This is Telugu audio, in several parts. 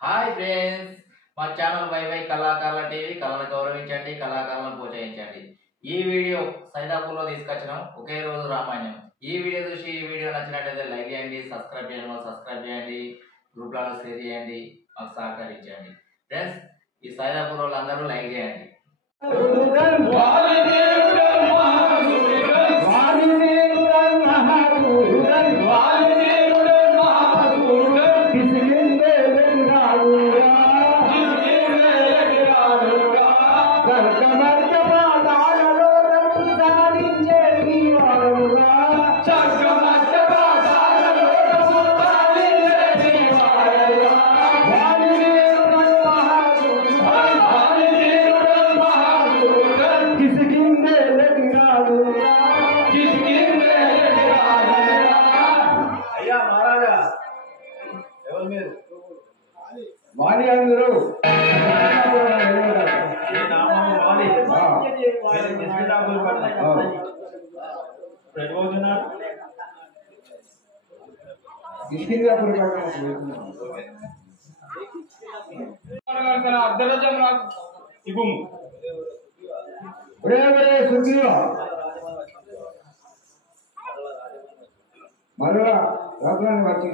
హాయ్ ఫ్రెండ్స్, మా ఛానల్ వైవై కళాకారుల టీవీ. కళను గౌరవించండి, కళాకారులను ప్రోత్సహించండి. ఈ వీడియో సైదాపూర్లో తీసుకొచ్చినాం. ఒకే రోజు రామాయణం. ఈ వీడియో చూసి ఈ వీడియో నచ్చినట్లయితే లైక్ చేయండి, సబ్స్క్రైబ్ చేయండి, గ్రూప్లలో షేర్ చేయండి, మాకు సహకరించండి. ఫ్రెండ్స్, ఈ సైదాపూర్ వాళ్ళందరూ లైక్ చేయండి. వాణి అందరూ అర్ధరజం నాకు ఇవ్వు సుగ్రీవ మరలా రత్నాన్ని వచ్చి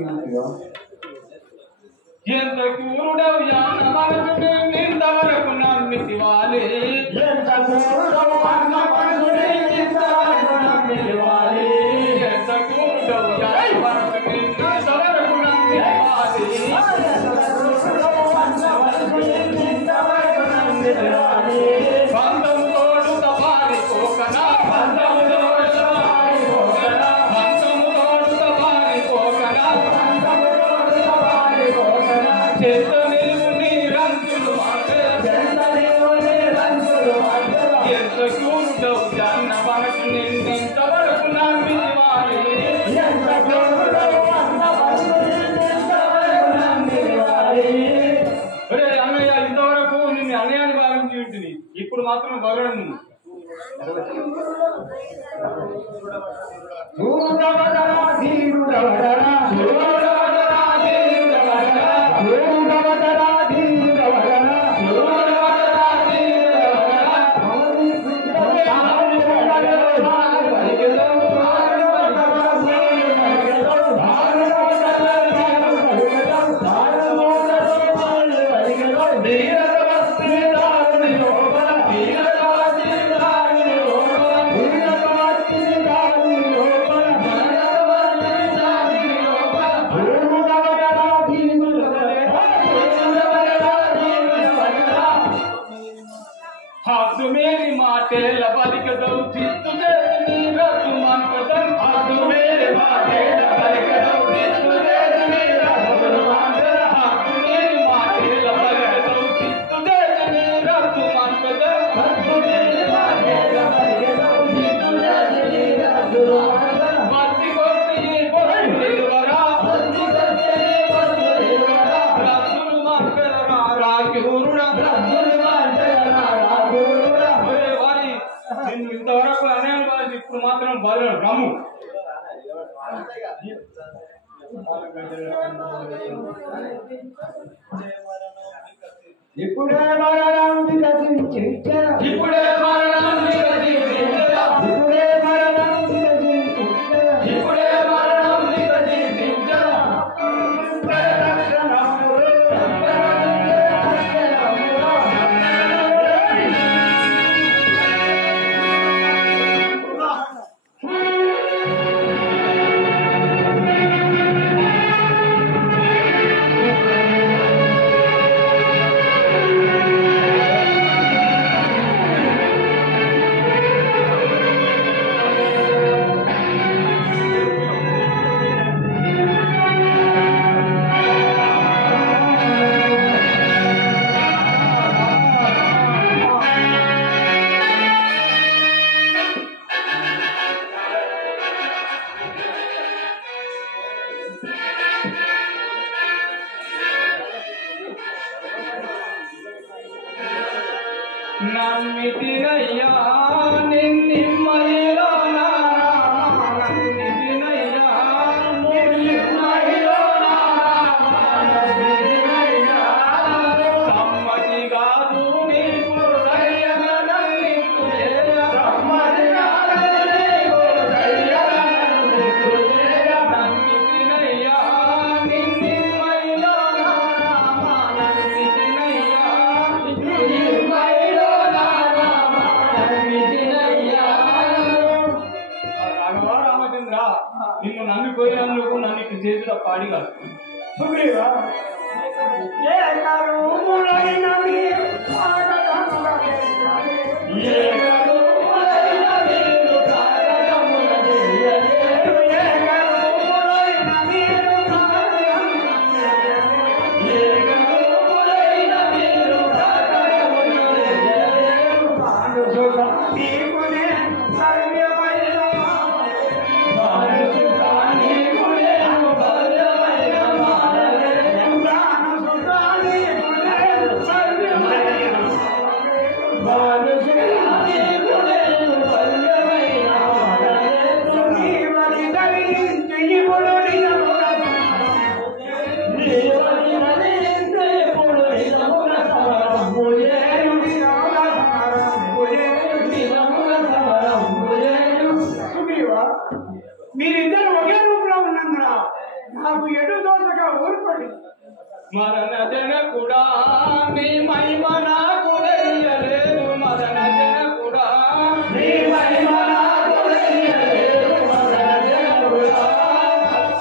ఎంత కూరుడవు యానవరకు నిందవరకు నమ్మితివాలి ఎంత కూరుడవు యానవరకు నమ్మితివాలి ఎంత కూరుడవు యానవరకు నిందవరకు నమ్మితివాలి బంధం తోడు తపాలి కోకనా బంధం తోడు తపాలి కోకనా బంధం తోడు తపాలి కోకనా చెత్త నిలువు నీరంతులు ఎంత కూరుడవు జన్న వరకు నిన్నెంత వరకు నమ్మితివాలి ఒరే అన్నయ్య, ఇంతవరకు నిన్ను అన్నయ్యాన్ని భావించి ఉంటుంది, ఇప్పుడు మాత్రం బగడం हाथ मेरी माटे लबलिक दो चित्त दे नीरा तुमन पदम हाथ मेरे माटे लबलिक दो चित्त दे नीरा तुमन हाथ मेरी माटे लबलिक दो चित्त दे नीरा तुमन पदम हाथ मेरे माटे लबलिक दो चित्त दे नीरा तुमन बाती कोती ये बोलवरा बाती कोती ये बोलवरा रासुल मान करा राग हुरुड़ा रासुल मान करा ఇంతవరకు అన్యాయం కాదు, ఇప్పుడు మాత్రం బలం రమ్ము ఇప్పుడే మరణం వికసించిన ఇప్పుడే మరణం వికసించిన ఇప్పుడే మరణం వికసించిన ఇప్పుడే మరణం వికసించిన నమ్మితినయ్యా నిన్నిమ్మయిలో నమ్మితినయ్యా నిన్నిమ్మయిలో నమ్మితినయ్యా పోయినందుకు నన్ను ఇటు చేతుల పాడిగా సుగ్రీవ ఏ కరుములైన మీరు ఏ కరువులైన మీరు కారకమున చేయలేరు. ఏ కరుములైన మీరు ఏ కరువులైన మీరు కారకమున చేయలేరు. నీకునే సర్వమైన మానసుత నీకు నేను భవ్యమైన మానలేను. ప్రాణసుత నీకునే సర్వమైన మానసుత నీకు నేను భవ్యమైన మానలేను. నీవని ధరించి ఇప్పుడు నిజముగా నీవని ధరించి ఇప్పుడు నిజముగా సమరము చేయు. నిజముగా సమరము చేయు. సుగ్రీవ మీరిద్దరు ఒకే రూపంలో ఉన్నందున నాకు ఎటు దోసగా ఊరుపడి మరణ జనకుడా నీ మహిమ నాకు తెలియలేదు. మరణ జనకుడా నీ మహిమ నాకు తెలియలేదు. మరణ జనకుడా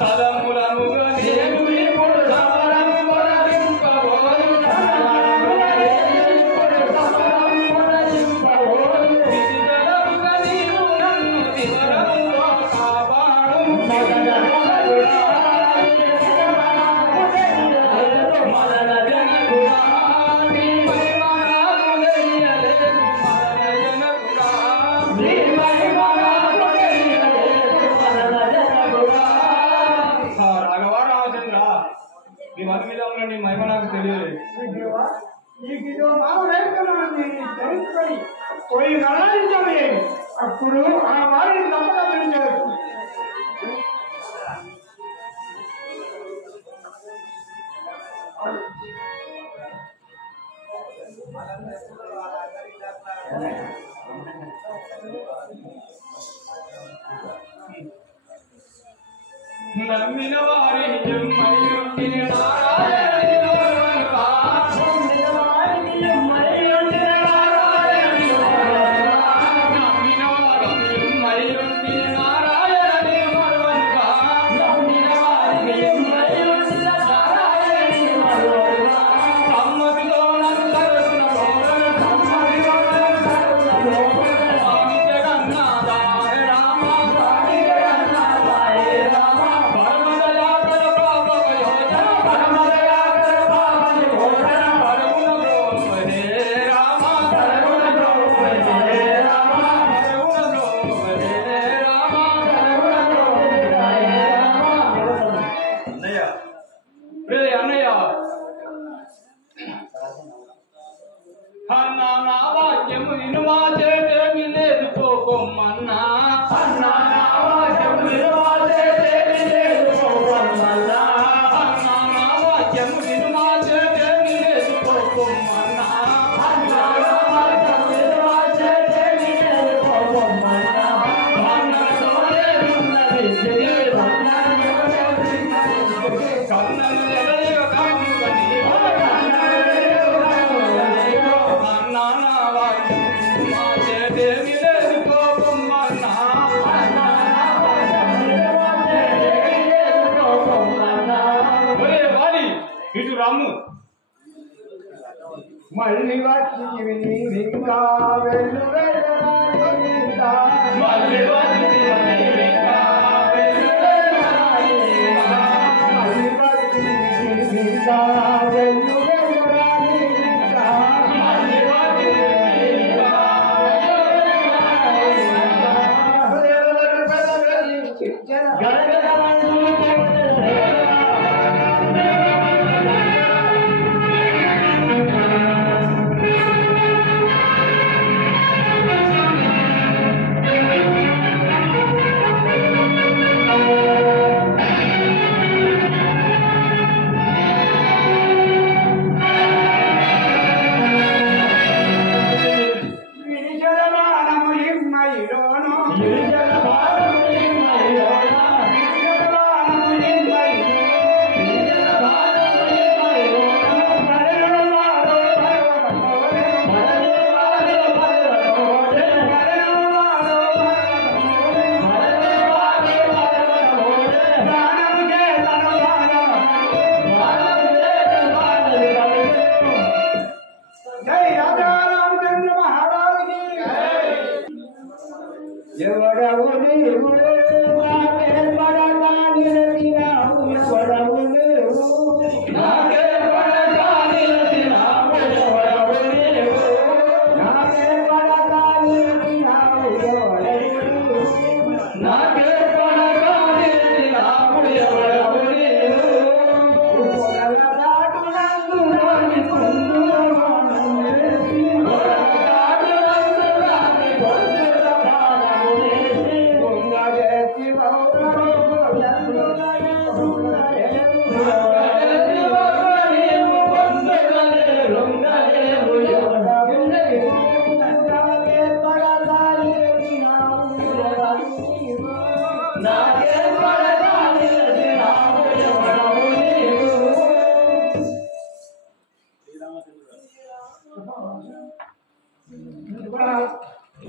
సదములముగా నేను ఇప్పుడు సమరము కొనరింపబోయు. సదములముగా నేను ఇప్పుడు సమరము కొనరింపబోయు. విధిదలముగా నీవు నన్ను వివరముగా కాపాడు. మరణ జనకుడా మరణ జనకుడా నీ మహిమ నాకు తెలియలేదు. మరణ జనకుడా నీ మహిమ నాకు తెలియలేదు. మరణ జనకుడా రాఘవ రామచంద్ర నీ వరి మీద ఉన్న నీ మహిమ నాకు తెలియలేదు. సుగ్రీవ నీకు ఇదో మావేకనాన్ని ధరించుకొని పోయి మరణించమే అప్పుడు ఆ వారిని తప్పక పిలిచారు నమ్మిన వారి జన్మయుండి నారాయణి నోరువనుగా. నమ్మిన వారి జన్మయుండి నారాయణి నోరువనుగా. నమ్మిన వారి జన్మయుండి నారాయణి నోరువనుగా. నమ్మిన వారి జన్మయుండి నారాయణి నోరువనుగా. సమ్మతితో నందరున లోన సమ్మతితో నందరున లోన స్వామి జగన్నాథాయ రామ స్వామి జగన్నాథాయ రామ పరమదయాకర పాపక యోజన పరమదయాకర పాపక యోజన పరమున బ్రోవదే రామ పరమున బ్రోవదే రామ పరమున బ్రోవదే రామ పరమున బ్రోవదే రామ. అన్నయ్య రే అన్నయ్య అన్నా నా వాక్యము వినుమా చేతేమి లేదు కోపమన్నా. అన్నా నా వాక్యము వినుమా చేతేమి లేదు కోపమన్నా. అన్నా నా వాక్యము వినుమా చేతేమి లేదు కోపమన్నా. అన్నా నా వాక్యము వినుమా చేతేమి లేదు కోపమన్నా. మన్నతోనే ఉన్నది సిరి మన్నతోనే ఉన్నది కన్నను ఎడలిగ కమ్ముకొని కన్నను ఎడలిగ కమ్ముకొని అన్నా నా వాక్యము వినుమా చేతేమి లేదు కోపమన్నా. అన్నా నా వాక్యము వినుమా చేతేమి లేదు కోపమన్నా. ఒరే వారి ఇటు రాము. మళ్ళీ వచ్చి విని ఇంకా వెళ్ళు వెళ్ళరా మళ్ళీ వచ్చి ఇంకా వెళ్ళురాయి ఇంకా. మళ్ళీ వచ్చి విని ఇంకా వెళ్ళు వెళ్ళరా మళ్ళీ వచ్చి ఇంకా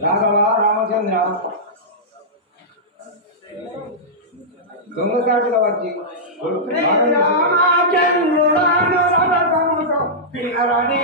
రాఘవ రామచంద్ర దొంగసాటుగా వచ్చి రామచంద్రుడాను రథముతో పిల్లరని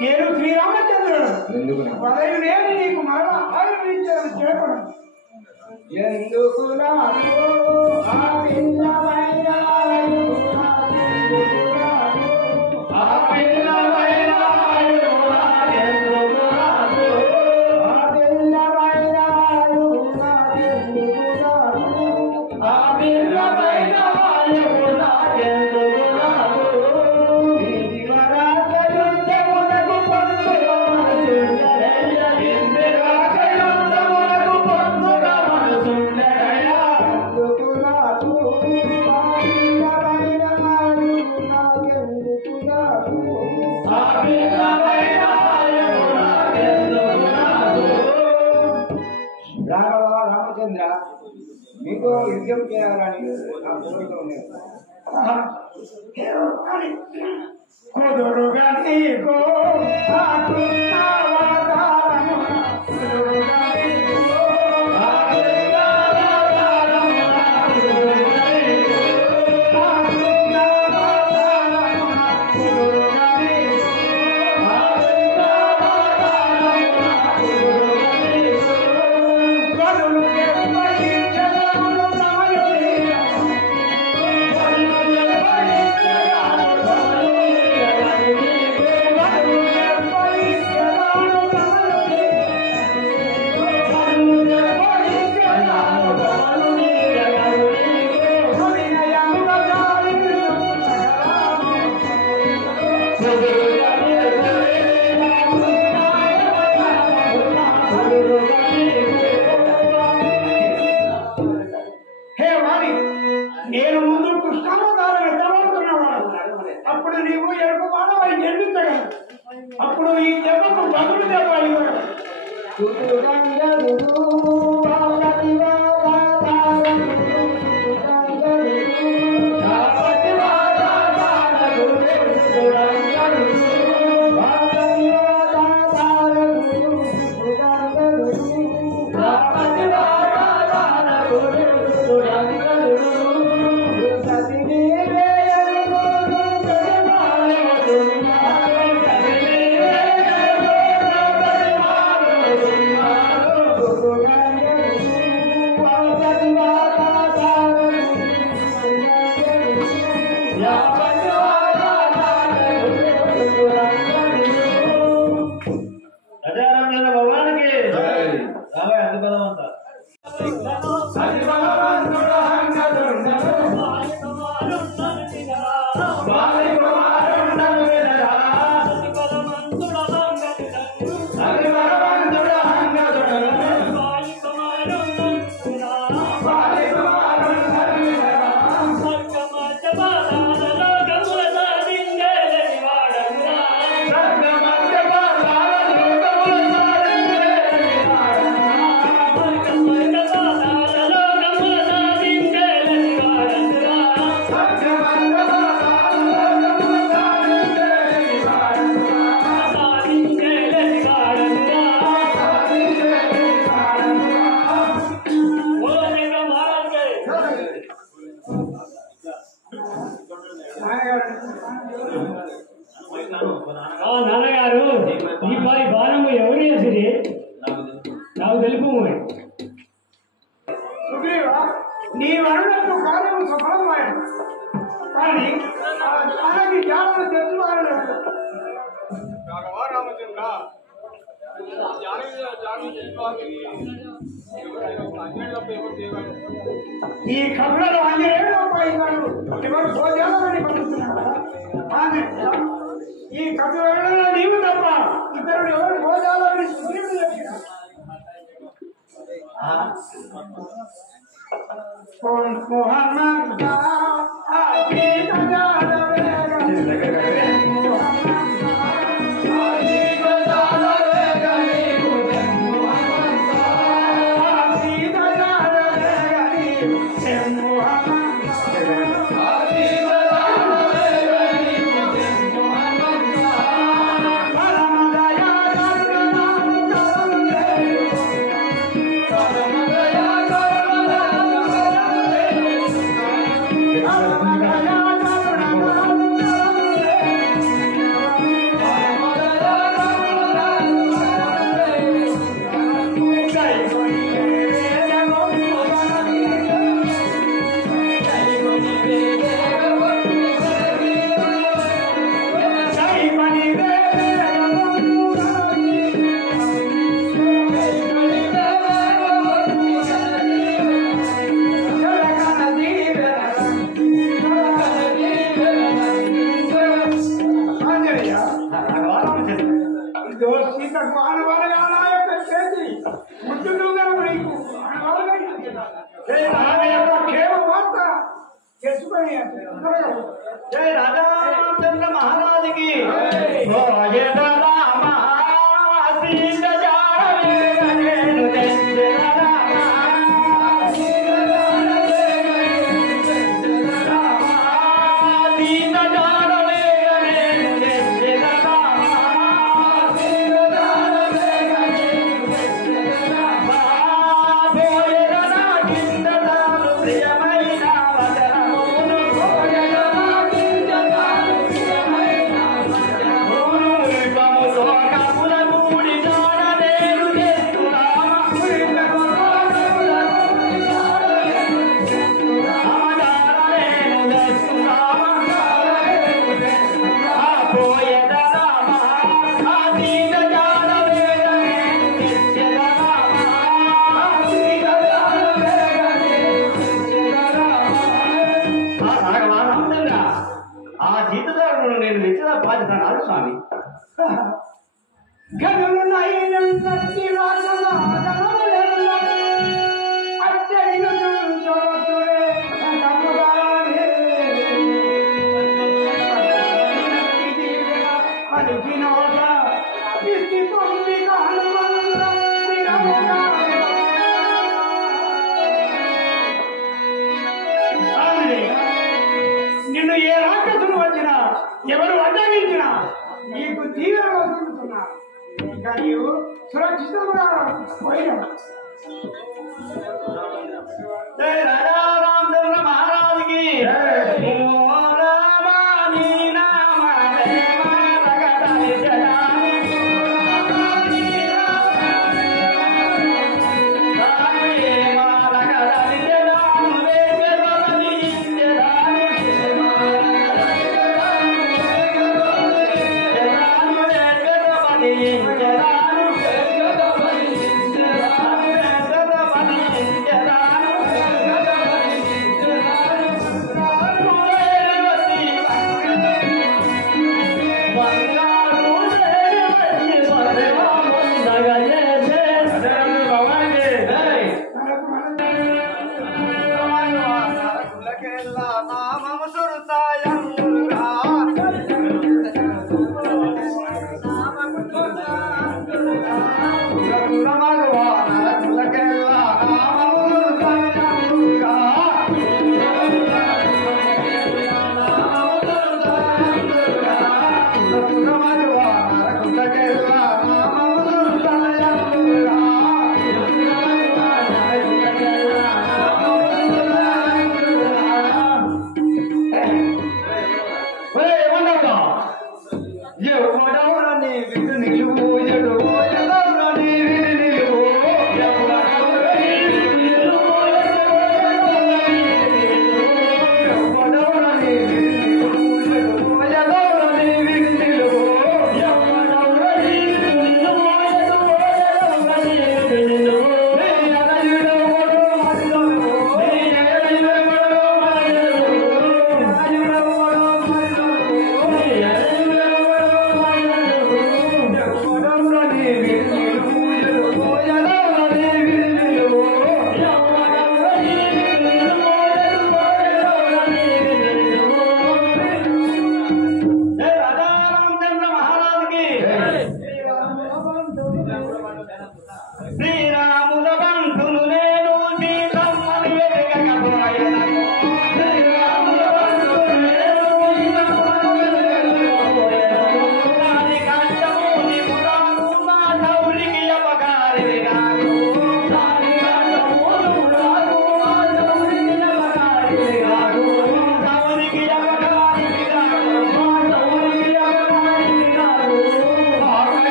నేను శ్రీరామచంద్రుడు పదవి నేను నీకు మరణ ఆయుర్వించాను చేపడు ఎందుకు నాకు ఆ పిల్లమైన రాఘవ రామచంద్ర మీతో యుద్ధం చేయాలని నా కోరిక ఉండేది. కుదురుగా నీకు నేను ముందు కృష్ణావతారం ఎత్తబడుతున్నవాడు. అప్పుడు నీవు ఎరుపు మానవ ఎన్నుతాడు. అప్పుడు ఈ దెబ్బకు బదులు దెబ్బ ఇవ్వడు. నాన్నగారు ఈ పై బాణము ఎవరి అసలు నాకు తెలుపు నీవన్నట్టు కార్యం సఫలమైన కానీ అలాగే జాగ్రత్త తెచ్చుకోవాలలేదు. ఈ కథలో ఆంజనేయుడు అబ్బాయిగాడు ఎవరు భోజనాలని పడుతున్నాడా? ఈ కథ వెళ్ళడంలో నీవు తప్ప ఇతరుడు ఎవరు భోజనాలని जय राजा रामचंद्र महाराज की जय राम सीता నిన్ను ఏ రాక్షసులు వచ్చినా ఎవరు అడ్డగించినా నీకు తీవ్రంగా వస్తున్నా ఇంకా నీవు సురక్షితంగా పోయినా. జయ రాజా రామచంద్ర మహారాజుకి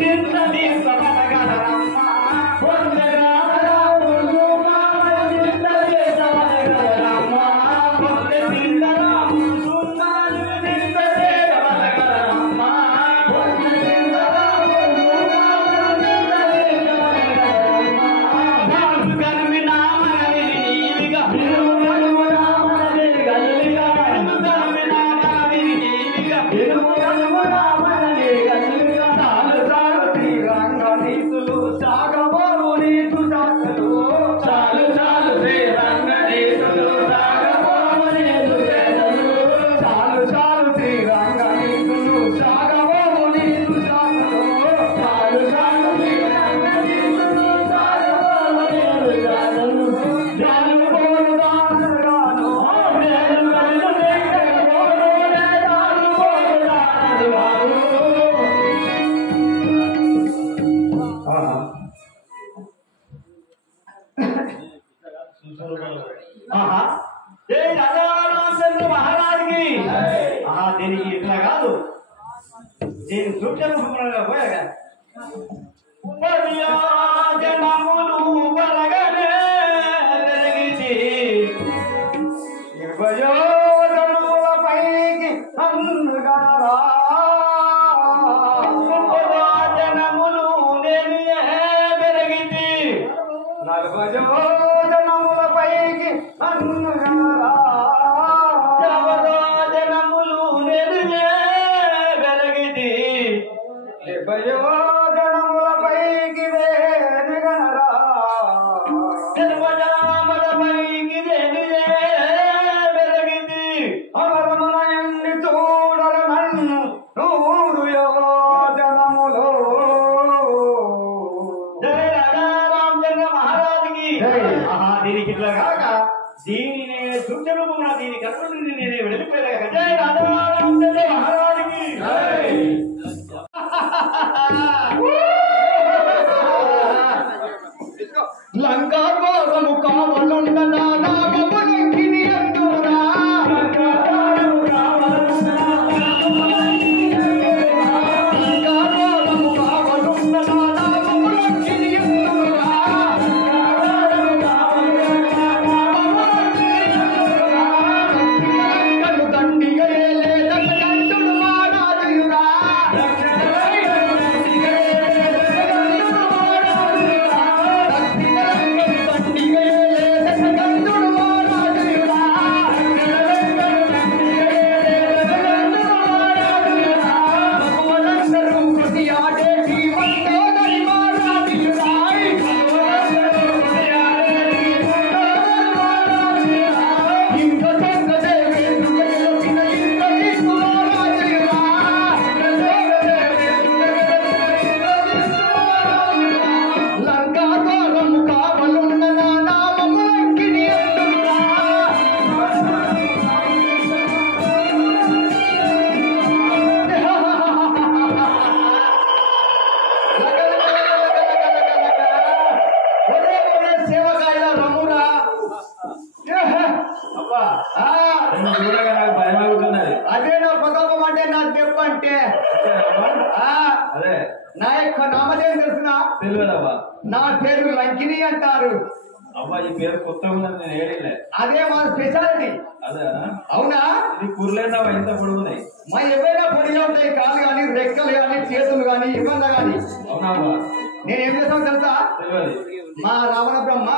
తిన్నది సమరగలరమ్మ పొందె రాముడు మామయ్య తిన్నది సమరగలరమ్మ పొందె తిన్నరాముడు సున్నాలు తిన్నదే సమరగలరమ్మ పొందె తిన్నరాముడు మామయ్య తిన్నదే సమరగలరమ్మ నాలుగు కలిమి నామని నీవిగా నిలువను నామని గల్లిగా నాలుగు కలిమి నామని నీవిగా నిలువను నామని గల్లిగా చాలు చాలు శ్రీరంగ నీతులు సాగబోవు నీతు సాగలు చాలు చాలు శ్రీరంగ నీతులు సాగబోవు నీతు సాగలు చాలు చాలు శ్రీరంగ నీతులు సాగబోవు నీతు సాగలు చాలు చాలు శ్రీరంగ నీతులు సాగబోవు నీతు సాగలు చాలు బోలు దానగాను నేను గల్లు నేను బోలు చాలు బోలు దానగాను ఏ రామచంద్ర మహారాజుకి దీనికి ఇట్లా కాదు దీని సూక్ష్మంగా పోయాగా జనములు బలగనే వెలిగింది 20 జనముల పైకి అందుగనరా జనములు నేను పెరిగింది 40 జనముల పైకి అందుగనరా జనములు నేను వెలిగింది 70 జనముల పైకి వేనుగనరా జన్మజామల పైకి వేనుయే వెలిగింది అమరమునయన్ని చూడల నన్ను 100 యోజనములో జయ రామచంద్ర మహారాజుకి దీనికి ఇట్లా కాక దీనిని సూచరూపమున దీని కర్మని నేనే వెళ్ళిపోయాక జయ రామచంద్ర మహారాజుకి లంకా కోసము కావలుండ నామములంకిని అందురా లంకా కోసము కావలుండ నామములంకిని అందురా లంకను దండిగా లేదంటుడు మారాజురా అదే నా ప్రతాపం అంటే నాకు చెప్పంటే నా యొక్క నామదేం తెలుసునా తెలియదవ్వా నా పేరు లంకిని అంటారు. అవ్వ ఈ పేరు కొత్తగా ఉన్నది నేను ఏడిలే అదే మా స్పెషాలిటీ. అదేనా? అవునా? ఇది కూరలేదావా ఇంత పొడుగున్నాయి? మా ఎవరైనా పొడిగా ఉంటాయి, కాళ్ళు కానీ రెక్కలు కానీ చేతులు కానీ ఇబ్బంది కానీ. అవునా? నేనేం చేస్తాను తెలుసా? తెలియదు. మా రావణ బ్రహ్మ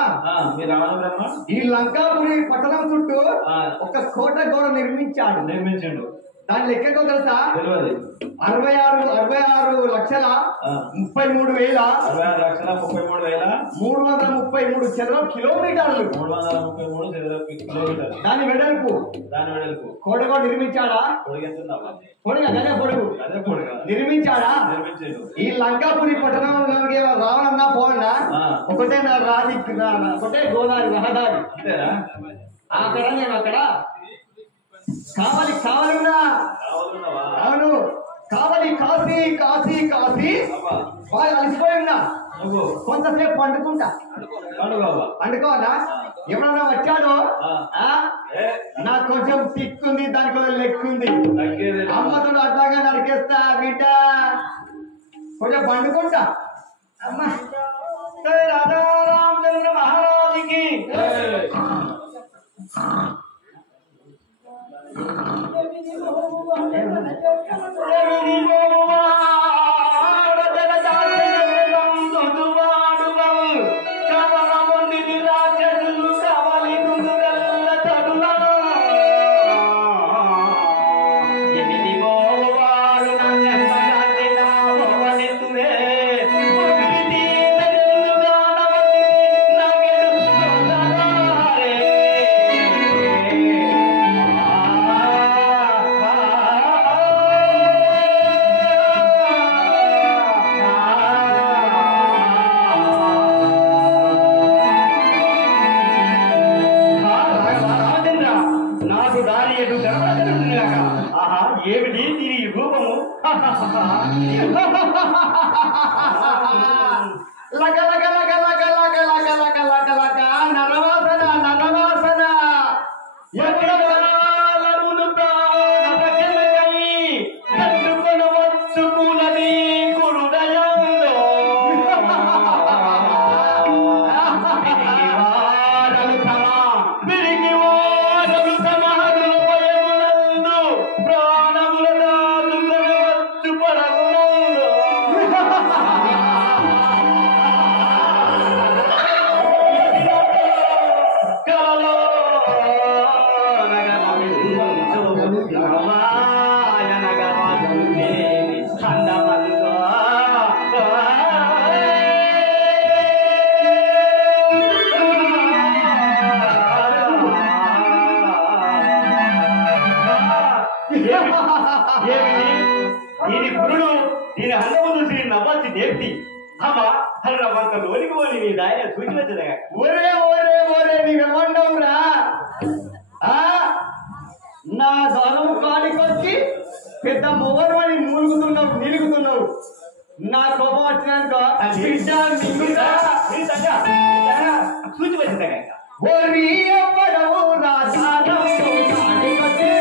మీ రావణ బ్రహ్మ ఈ లంకాపురి పట్టణం చుట్టూ ఒక కోట గోడ నిర్మించిండు. దాని లెక్కతో తెలుసా? తెలియదు. 66 లక్షల 33,000 333 చదరపు కిలోమీటర్లు. 333 చదరపు కిలోమీటర్లు దాని వెడల్పు. కోటగోడ నిర్మించాడా? పొడుగు నిర్మించాడా? ఈ లంకాపురి పట్టణంలోకి రావాలన్నా పోవాలన్నా ఒకటే నా ఒకటే గోదావరి రహదారి. అక్కడ నేను అక్కడ కావాలన్నా అవును కావాలి కాశీ కాశీ కాశీ బాగా అలసిపోయి ఉన్నా. కొంతసేపు పండుకోవాలా? ఎవరన్నా వచ్చాడో నాకు కొంచెం తిక్కుంది, దానికి లెక్కుంది, అమ్మతో అట్లాగా నరికేస్తా బిడ్డ కొంచెం పండుకుంటా అమ్మా రాధా రామచంద్ర మహారాజుకి ఏమిటి దీని రూపము లగ లగ లగ లగ లగ లగ లగ లగ లగ నరవాసన నరవాసన ఎక్కడ వరాలమును ప్రాణపకెలకై కట్టుకొనవచ్చు పూలది కురుదయంలో విరిగి వారలు సమాధుల భయమునందు ప్రాణముల దాచుకొనవచ్చు పడమునందు కలలో దీని గురుడు దీని అందము చూసి నవ్వాల్సి దేవి అమ్మ హర్రవంత లోనికి పోని నీ దాయ సూచించదగా ఒరే ఒరే ఒరే నీవేమన్నావురా నా ధనం కాడికొచ్చి పెద్ద మొగరు అని నిలుగుతున్నావు నా కోపం వచ్చినాక సూచించదగా ఒరి ఎవడవు రాజానం కాడికొచ్చి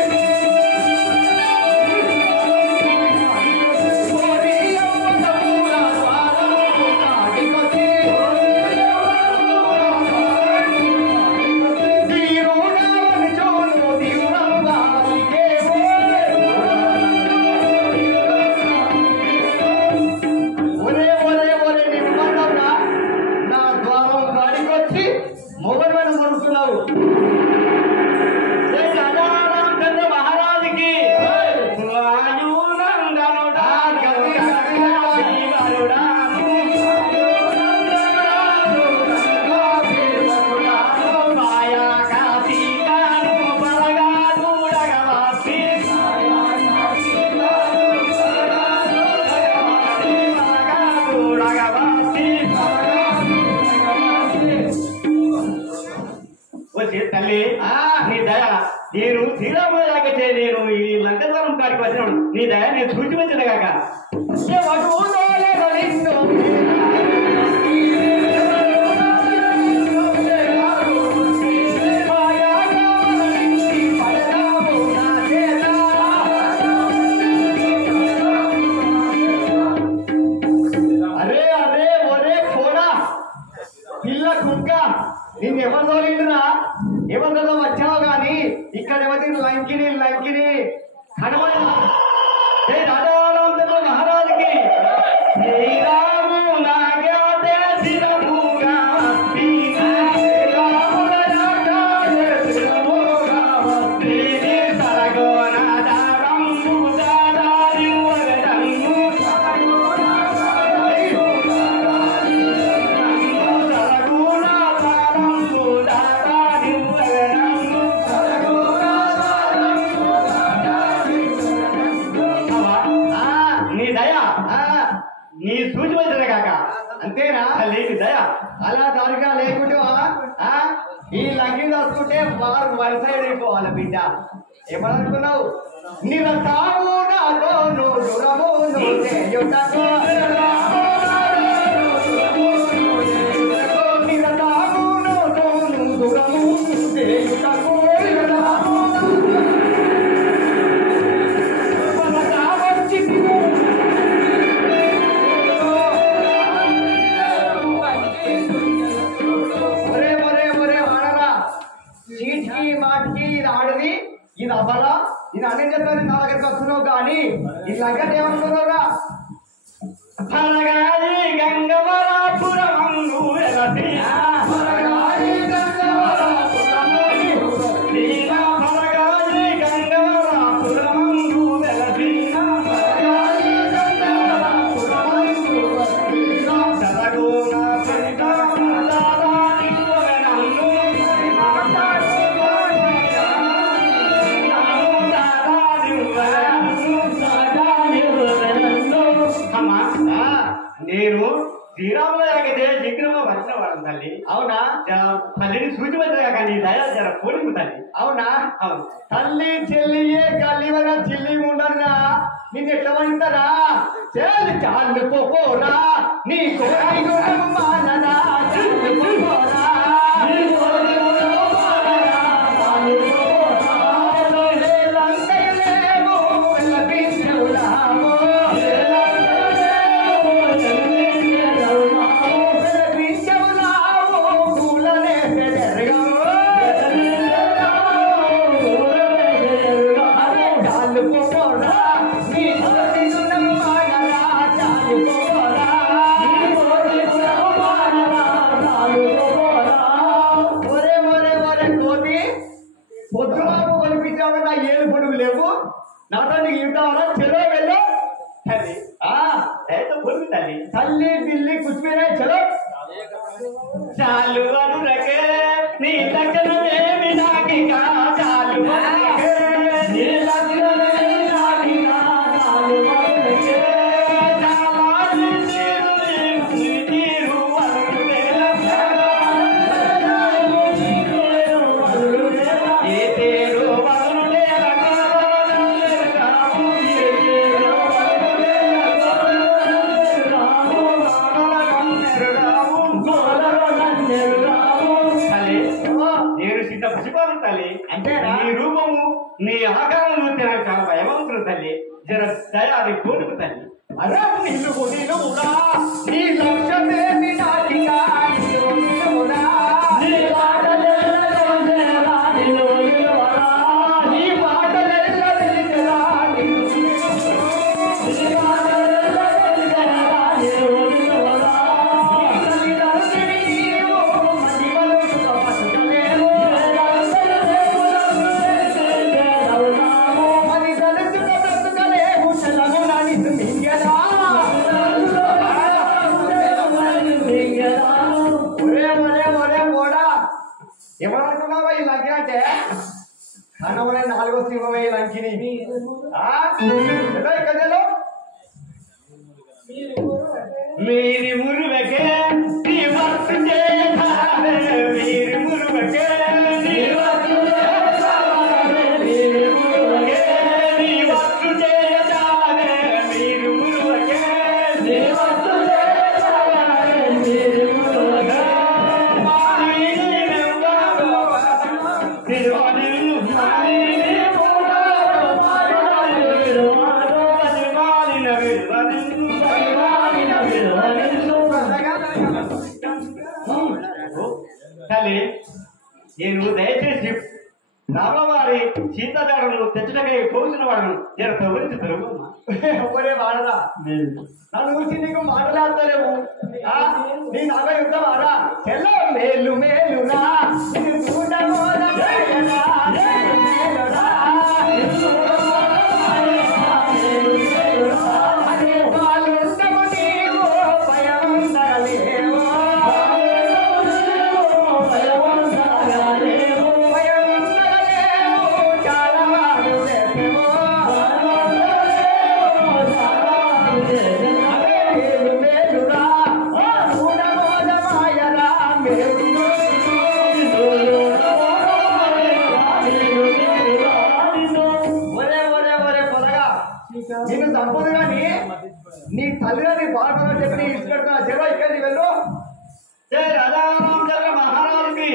మహారాజుకి వచ్చే తల్లి నీ దయ నేను శ్రీరాముల దాకా నేను ఈ లంకతరం కాడికి వచ్చినాడు నీ దయ నేను సూచించదు కాక అరే అరే ఒరే కోడా పిల్ల కుక్క నిన్ను ఎవరు తోలిండురా ఎవరితో వచ్చావు గాని ఇక్కడ ఎవరి లంకిని కనబడి రాజారామచంద్ర మహారాజుకి శ్రీరాము నాగ్యాతే శిరముగా నీ సూచి వచ్చిన కాక అంతేనా లేని దయ అలా దారిగా లేకుంటే ఈ లంకి దొరుకుంటే వారు వరుస అయిపోవాలి బిడ్డ ఏమనుకున్నావు నిరతాము నాతో దూరము నిరతాము దూరము ఇలాగంటే ఏమనుకున్నావురా పరగాలి గంగవరాపురమందు వెలసి పరగాలి గంగవరాపురమందు నీలా పరగాలి గంగవరాపురమందు వెలసి పరగాలి గంగవరాపురమందు వెలసి జరగోన సంతానాదాని నన్ను నేను శ్రీరాముల యాగదే జిగ్రమ వచ్చిన వాడు తల్లి. అవునా? తల్లిని సూచిపచ్చగా కానీ దయా జర పోలింపు తల్లి. అవునా? అవును. తల్లి చెల్లియే గల్లివన చెల్లి ఉండన్నా నిన్ను ఎట్లా వంటారా చెల్లి చాలు పోరా నీ మానరా పోరా పొద్దుబాబు కనిపించావు నా ఏడు పొడుగు లేవు నాతో నీకు ఇంటావా చెలో వెళ్ళు తల్లి పొడుగు తల్లి తల్లి బిల్లి కుచ్చిపోయినా చెలో చాలు అనురకే నీ లక్షణమేమి నాకిగా చాలు నీ లక్షణమేమి నాకిగా చాలు అంటే నీ రూపము నీ ఆకారం చూస్తే నాకు చాలా భయమవుతుంది తల్లి జర దయాది కోరుకు తల్లి అరే నిన్ను కూడా నీ లక్ష్యమేమి నాటిగా నీ ఎవరనుకున్నావా ఈ లంకిని అంటే అన్నమనే 4వ సింహమే ఈ లంకిని కథలో మీరి మురువకే నీ వర్క్ చేయాలి మీరి మురువకే నీ వర్క్ చేయాలి మీరి మురువకే నీ వర్క్ చేయాలి మీరి మురువకే నీ వర్క్ చేయాలి మీరి మురువకే తల్లి నేను దయచేసి రామవారి సీతాచారులు తెచ్చటకై పోసిన వాడను జర తొలగించి ఒరే వాడరా నన్ను గురించి నీకు మాట్లాడతారేమో నీ నాగా యుద్ధం వాడా చెల్లో మేలు మేలురా నిన్ను తప్పదు కానీ నీ తల్లిని బాగా చెప్పి ఇష్టపెడుతున్నా చెవ ఇక్కడ వెళ్ళు రాజారాం జగ మహారాజుకి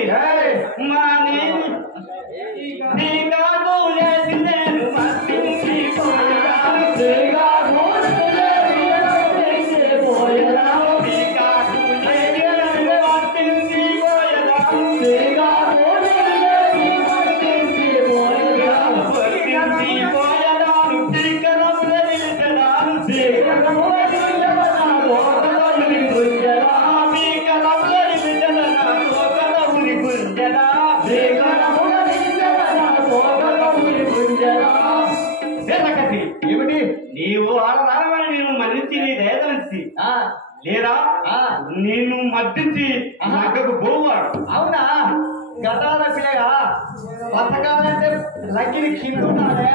నిన్ను మద్దించి లగ్గకు పోవాడు. అవునా? గతాల పిల్లగా బతకాలంటే లగ్గిని కింద ఉండాలి,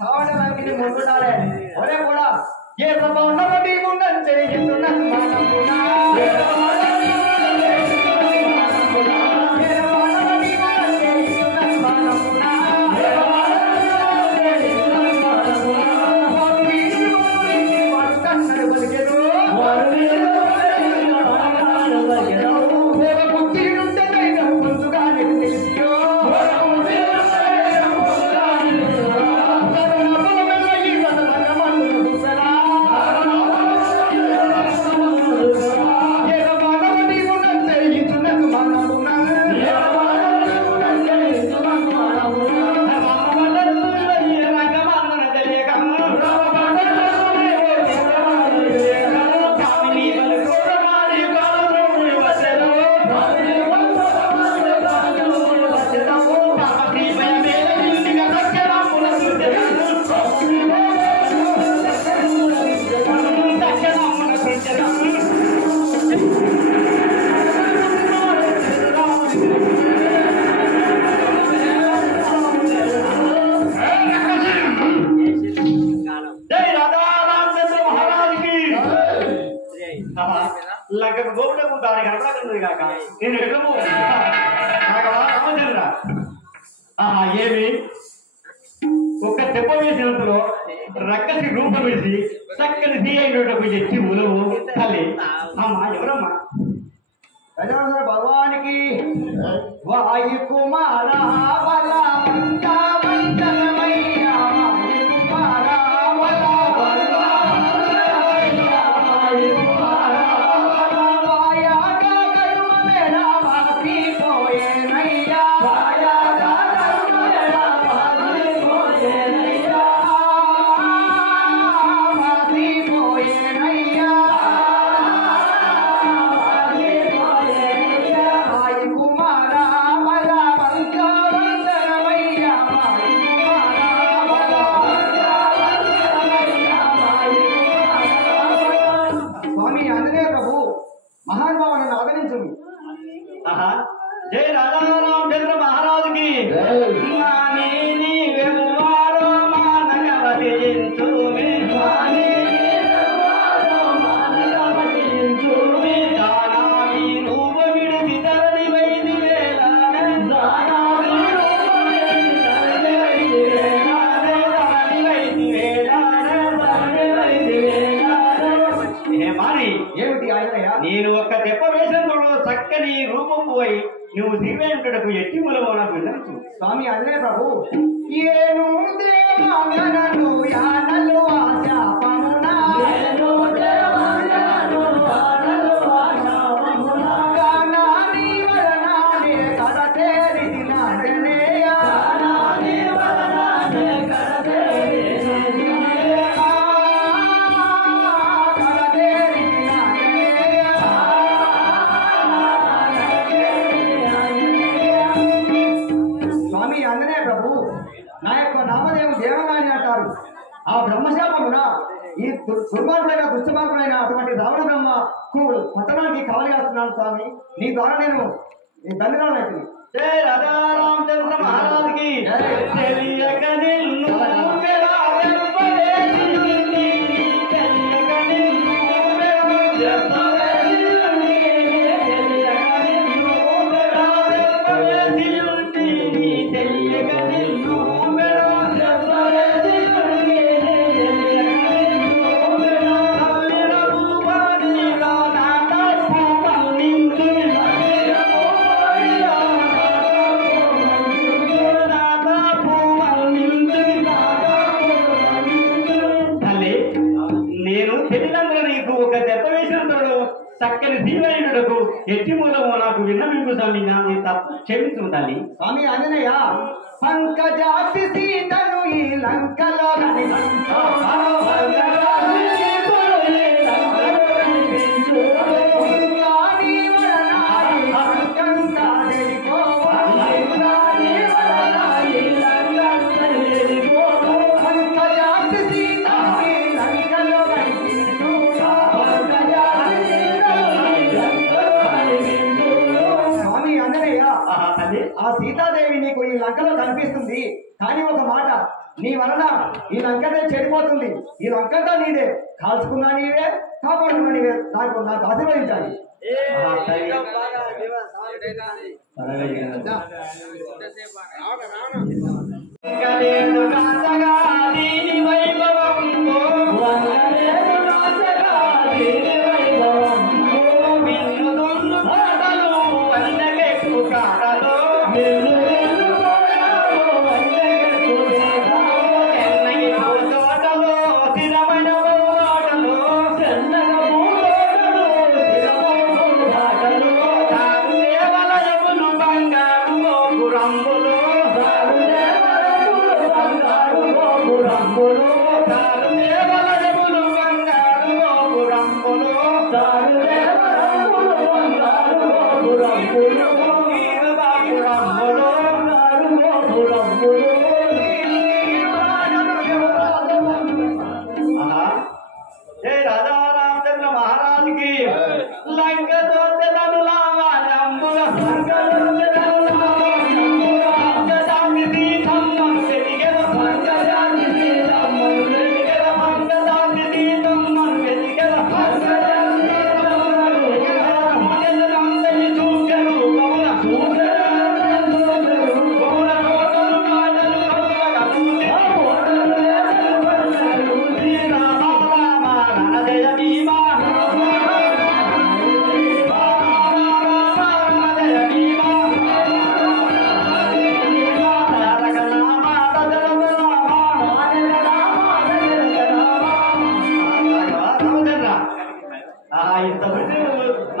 సావడ లగ్గిని ముందుండాలి. ఒరే కూడా ఏ ఉన్నది ఉన్నంతే లగ్గకు గోపులకు దాని కనపడకున్నది కాక నేను ఎక్కము రామచంద్ర. ఏమి ఒక తెప్ప వేసినంతలో రక్కసి రూపం వేసి చక్కని తీయటకు ఎత్తి ఉలవు తల్లి. అమ్మా ఎవరమ్మా? గజానన భగవానికి వాయు కుమార జై రాజారామచంద్ర మహారాజుకి ఏమిటి ఆయనయ్య? నేను ఒక్క దెబ్బ వేసినందుకు చక్కని రూపం పోయి నువ్వు దివ్యంకుడకు ఎట్టి మూలమో నాకు వినచ్చు. స్వామి అదే ప్రభు. ఏను దేవాంగనను యానలు ఆశాపమునా ఏను దేవాంగనను యానలు ఆశాపమునా గానాని వరనానే కరతేరినా జనేయ గానాని వరనానే కరతేరినా జనేయ కరతేరినా జనేయ. స్వామి ఆంజనేయ ప్రభు, నా యొక్క నామదేవం దేవగాని అంటారు. ఆ బ్రహ్మశాపమున ఈ దుర్మార్గులైన దుష్టమార్గులైన అటువంటి రావణ బ్రహ్మ పట్టణానికి కావలి కాస్తున్నాను స్వామి. నీ ద్వారా నేను ధన్యవాదాలు. జై రాజారామచంద్ర మహారాజుకి. తెలియక నిన్ను చక్కని దీవైనకు ఎట్టి మూలము నాకు విన్నవింపు స్వామి. నాకు తప్పు క్షమించు తల్లి. స్వామి ఆంజనేయ, పంకజాతి సీతను ఈ లంకలో పంకజాతి సీత ఆ సీతాదేవి నీకు ఈ లంకలో కనిపిస్తుంది. కానీ ఒక మాట, నీ వలన ఈ లంకనే చెడిపోతుంది. ఈ లంకంతా నీదే, కాల్చుకున్నా నీవే, కాపాడుకున్నా నీవే. నాకు ఆశీర్వదించాలి.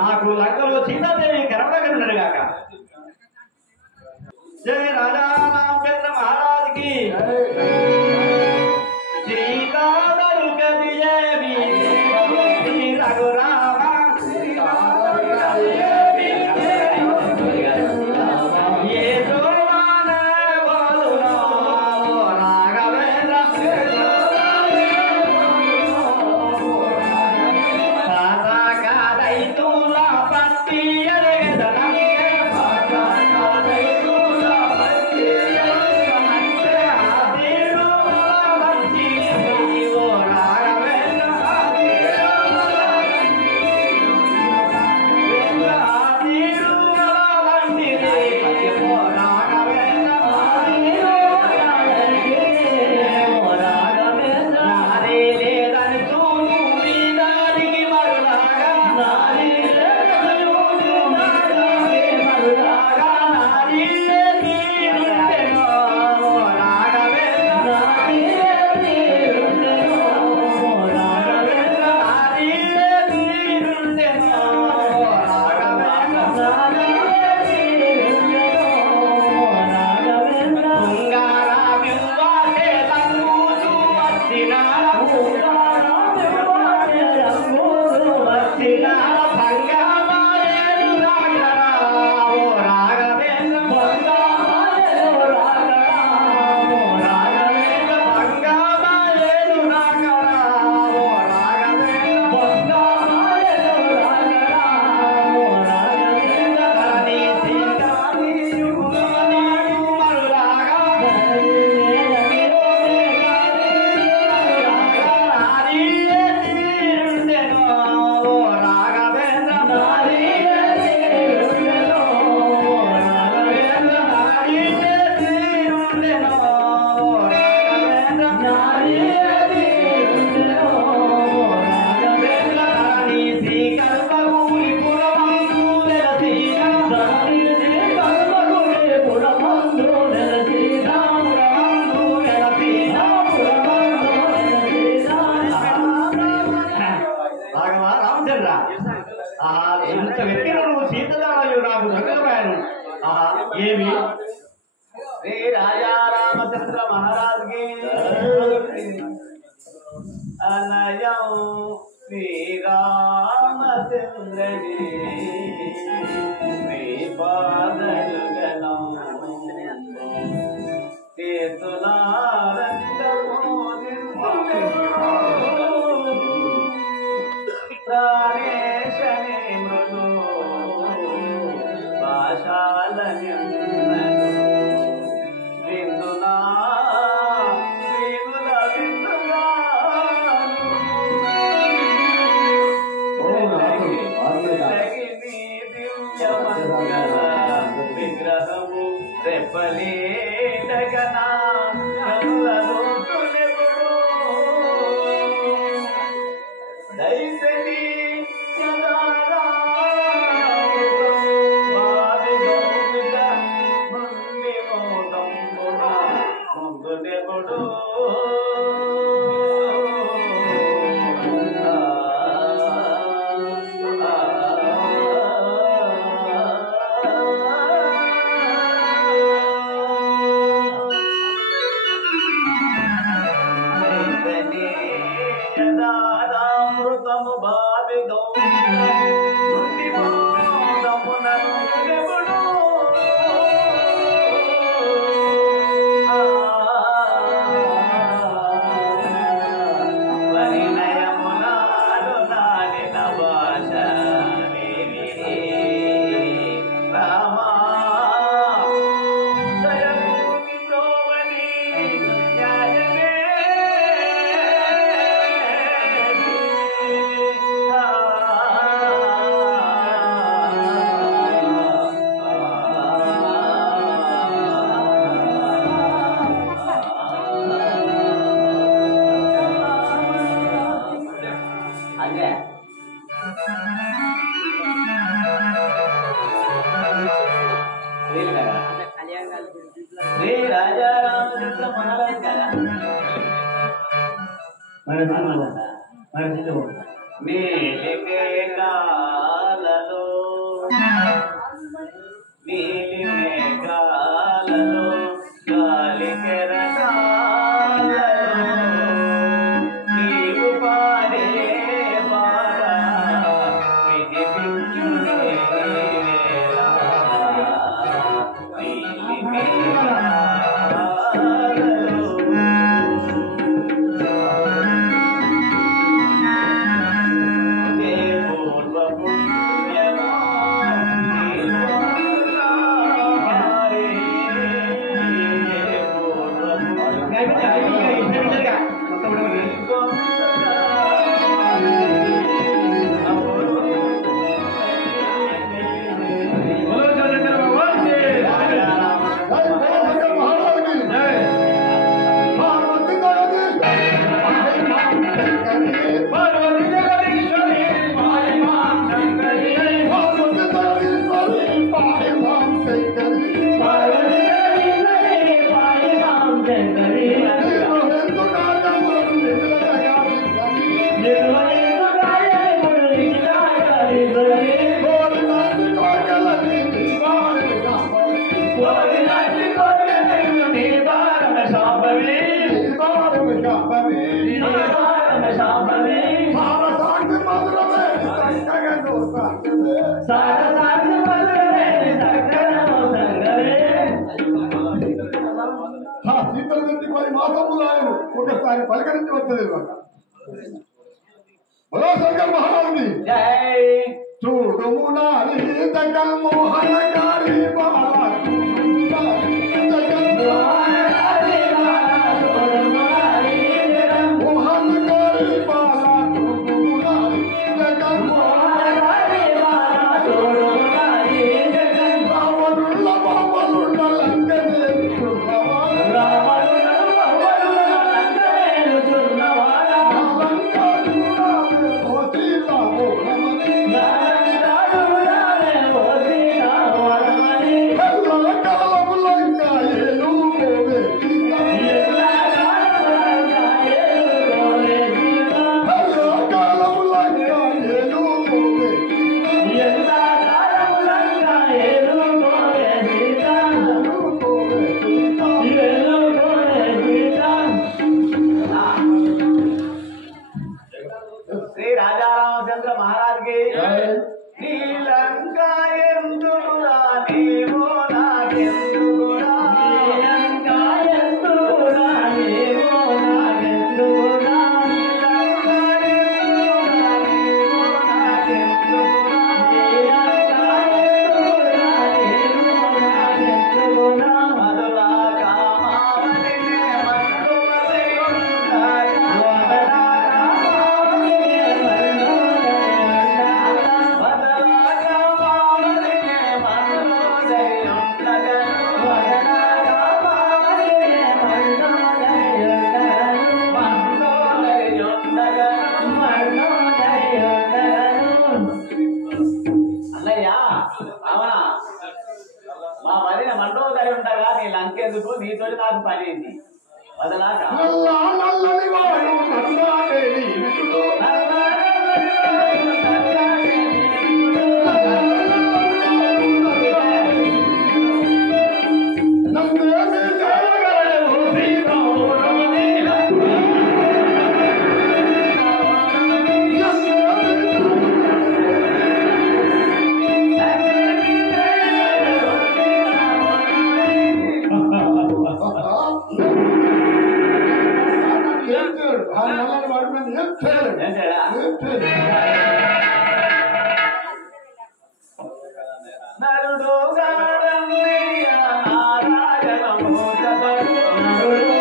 నాకు లంకలో సీతాదేవి కనపడగలడు గాక. జయ రాజా రామచంద్ర మహారాజుకి సీతాదేవి రఘురామ ఎంత వ్యక్తిలో నువ్వు సీతదానయు నాకు దగ్గరపోయాను. ఏమి శ్రీ రాజా రామచంద్ర మహారాజుకి అనయం శ్రీరామచంద్రజీ శ్రీపాదయుగలం ప్రాణేశనే మృదు భాషాలన్యం విగ్రహము రెప్పలేటగనా కళ్ళలోతులెప్పుడు దైసని ముందునెప్పుడు యదామృతము భావి గౌరీ మోదమునెప్పుడు పరిణయమునాడు నాడిన భాష రామా దయభూమి ప్రోమని న్యాయమే అదే శ్రీ రాజారామచంద్ర మనలంకర నీలిమే కాలలో నీలిమే కాలలో గాలి కెరటాలలో నీవు పాడే పాడ వినిపించునే వేళ నీలిమే కాలలో ఒకసారి పలకరించి వచ్చేది శంకర్ మహారాజుని చూడుము నారీ జగన్ మోహనకారి రామ నీకెందుకు నీతో నాకు పని ఏంది వదలాక నల్లని వాడు నల్లాడేది ఇంటుడు. నన్నేమి చేయగలవు శ్రీరాముని. ఆ నల్లని వాడు నన్ను ఏం చేయలేడు. ఏంటేడా? ఏం చేయలేడు. నరుడు గాడన్నయ్య నారాయణ మోదడు నరుడు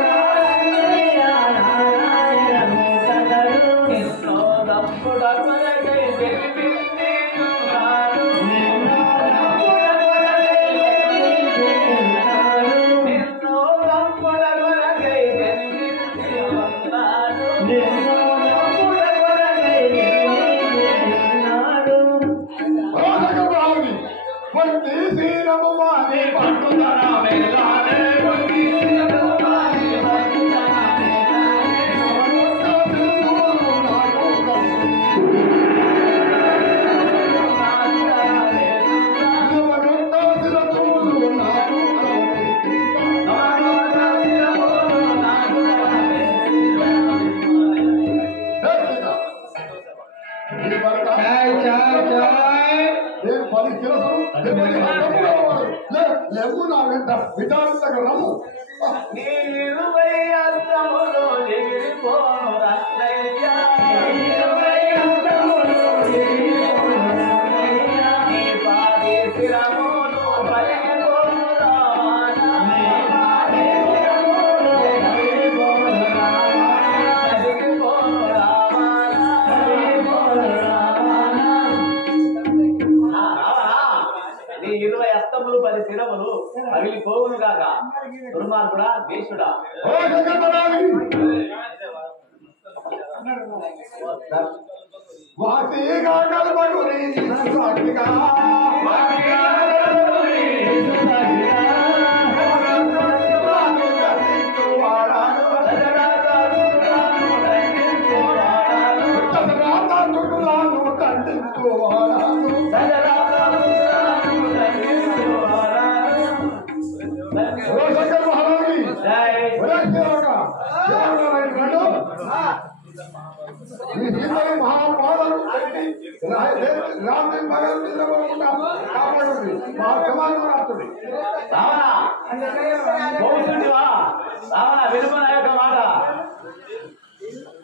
గాడన్నయ్య నారాయణ మోదడు ఎన్నో తప్పుడు కొరకై తెలిపింది ఎన్నో తప్పుడు కొరకై తెలిపింది ఉన్నాడు రాజగబావి వంటి శ్రీరమవాణి పట్టుదల మేలానే వంటి శ్రీరమవాణి పట్టుదల మేలానే అవనొక్క తిరుమూలు నాకు అవనొక్క తిరుమూలు నాకు లేవు నా వెంట విధానంగా రమ్ము. నీ 20 అస్తములు ఎగిరిపోను రత్నయ్య నీ పాది శిరములు పలికిపోను రావణ పలికిపోను రావణ నీ 20 అస్తములు 10 శిరములు పగిలిపోవును కాక దుర్మార్గుడా దేశుడా ఓ జగన్నాథి వాసిగా కల్పగురి సాక్షిగా మహాపాదలు రాత్రి మగలు నిద్రపోకుండా కాపాడుతుంది మా సమాజం రాత్రుడి రావణ వినుమ నా యొక్క మాట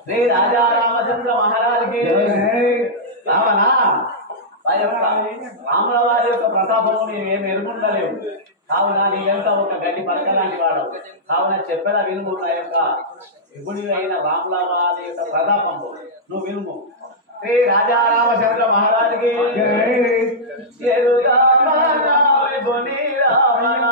శ్రీ రాజా రామచంద్ర మహారాజుకి రావణ రాముల వారి యొక్క ప్రతాపము మేము ఎరుగుండలేము కావున నీ ఎంత ఒక గడ్డి పరక లాంటి వాడు కావున చెప్పేలా వినుము నా యొక్క విభుడి అయిన రాముల వారి యొక్క ప్రతాపము నువ్వు వినుము శ్రీ రాజా రామచంద్ర మహారాజుకి విభుని రావణ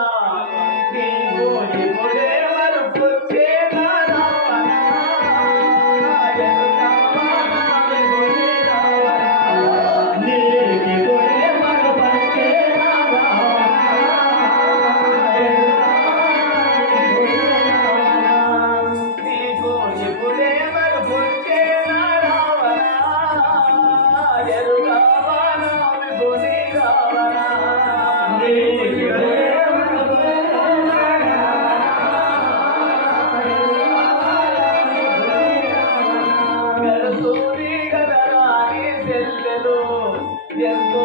ఎంతో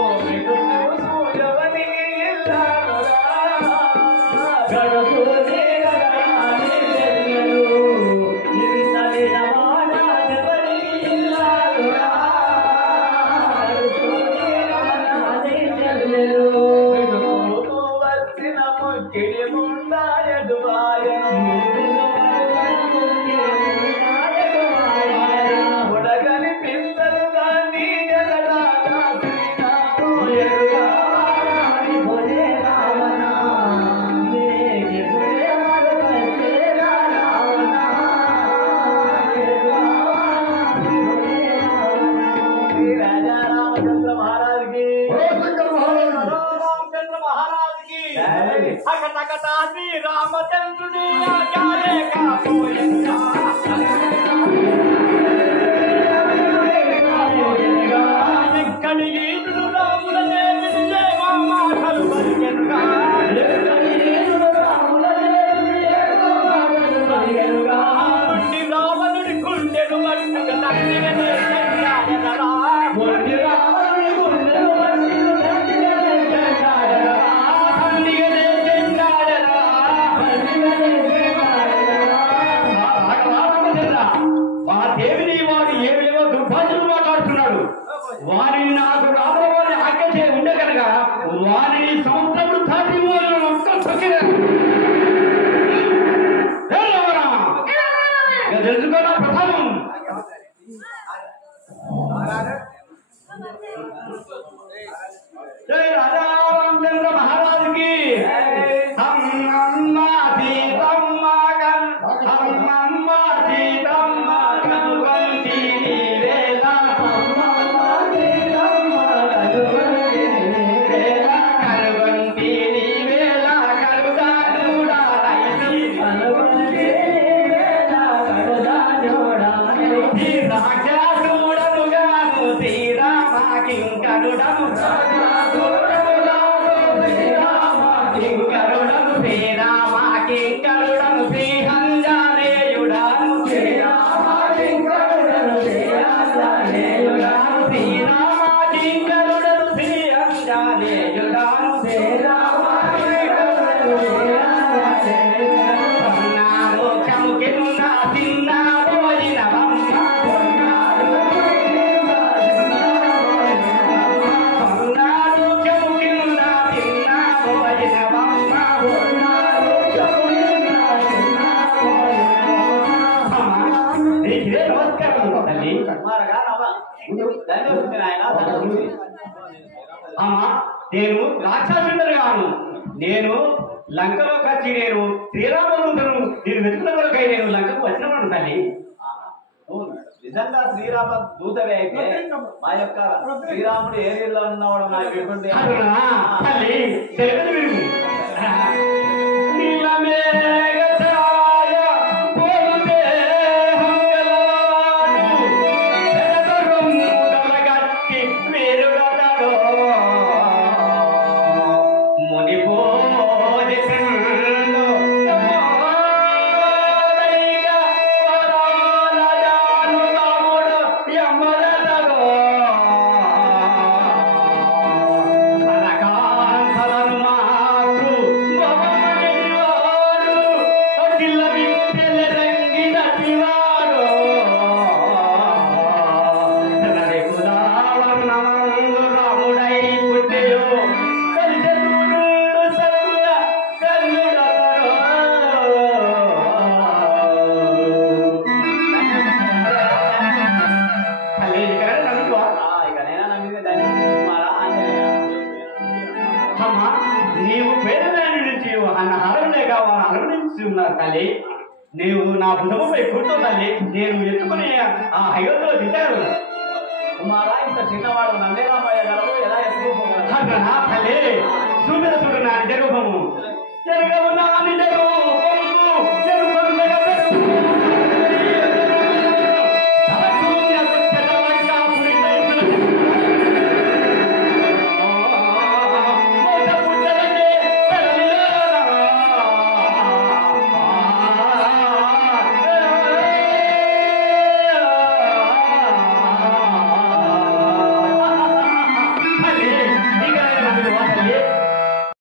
సూర్యవని వచ్చిన ముక్కిడి ఉడగని పిందలు గాని వారిని నాకు రాబోయే ఆజ్ఞ ఉండే కనుక వారిని సముద్రములు దాటి తెలుసుకోవడం ప్రధానం. జై రాజా రామచంద్ర మహారాజుకి అమ్మమ్మ సీతమ్మ అమ్మమ్మ సీతమ్మ కనుగొంటి వేళ కనుగొంటి వేళ కలుగానుడా రాక్షసుడనుగాను శ్రీరామకింకరుడను శ్రీరామకింకరుడను శ్రీహంజనేయుడను శ్రీరామకింకరుడను శ్రీహంజనేయుడను అమ్మా నేను రాక్షసుడు గాను. నేను లంకలోకి వచ్చి నేను శ్రీరామదూతను నేను వెతుకున్న కొరకై నేను లంకకు వచ్చినప్పుడు తల్లి. నిజంగా శ్రీరామ దూతవే అయితే మా యొక్క శ్రీరాముడు ఏ రీతిలో ఉన్నవాడు నాకు ఎటువంటి తల్లి తెలియదు మీరు నీవు పేదవాడి నుంచి అన్న హరణే కావాలి హరణించి ఉన్నారు తల్లి. నీవు నా భుజముపై కూర్చో తల్లి. నేను ఎత్తుకుని ఆ అయోధ్యలో దిగారు. కుమారా ఇంత చిన్నవాడు నన్నే రామయ్య గారు ఎలా ఎత్తుకోగలరు తల్లి చూపిన చూడు నా నిజరూపము.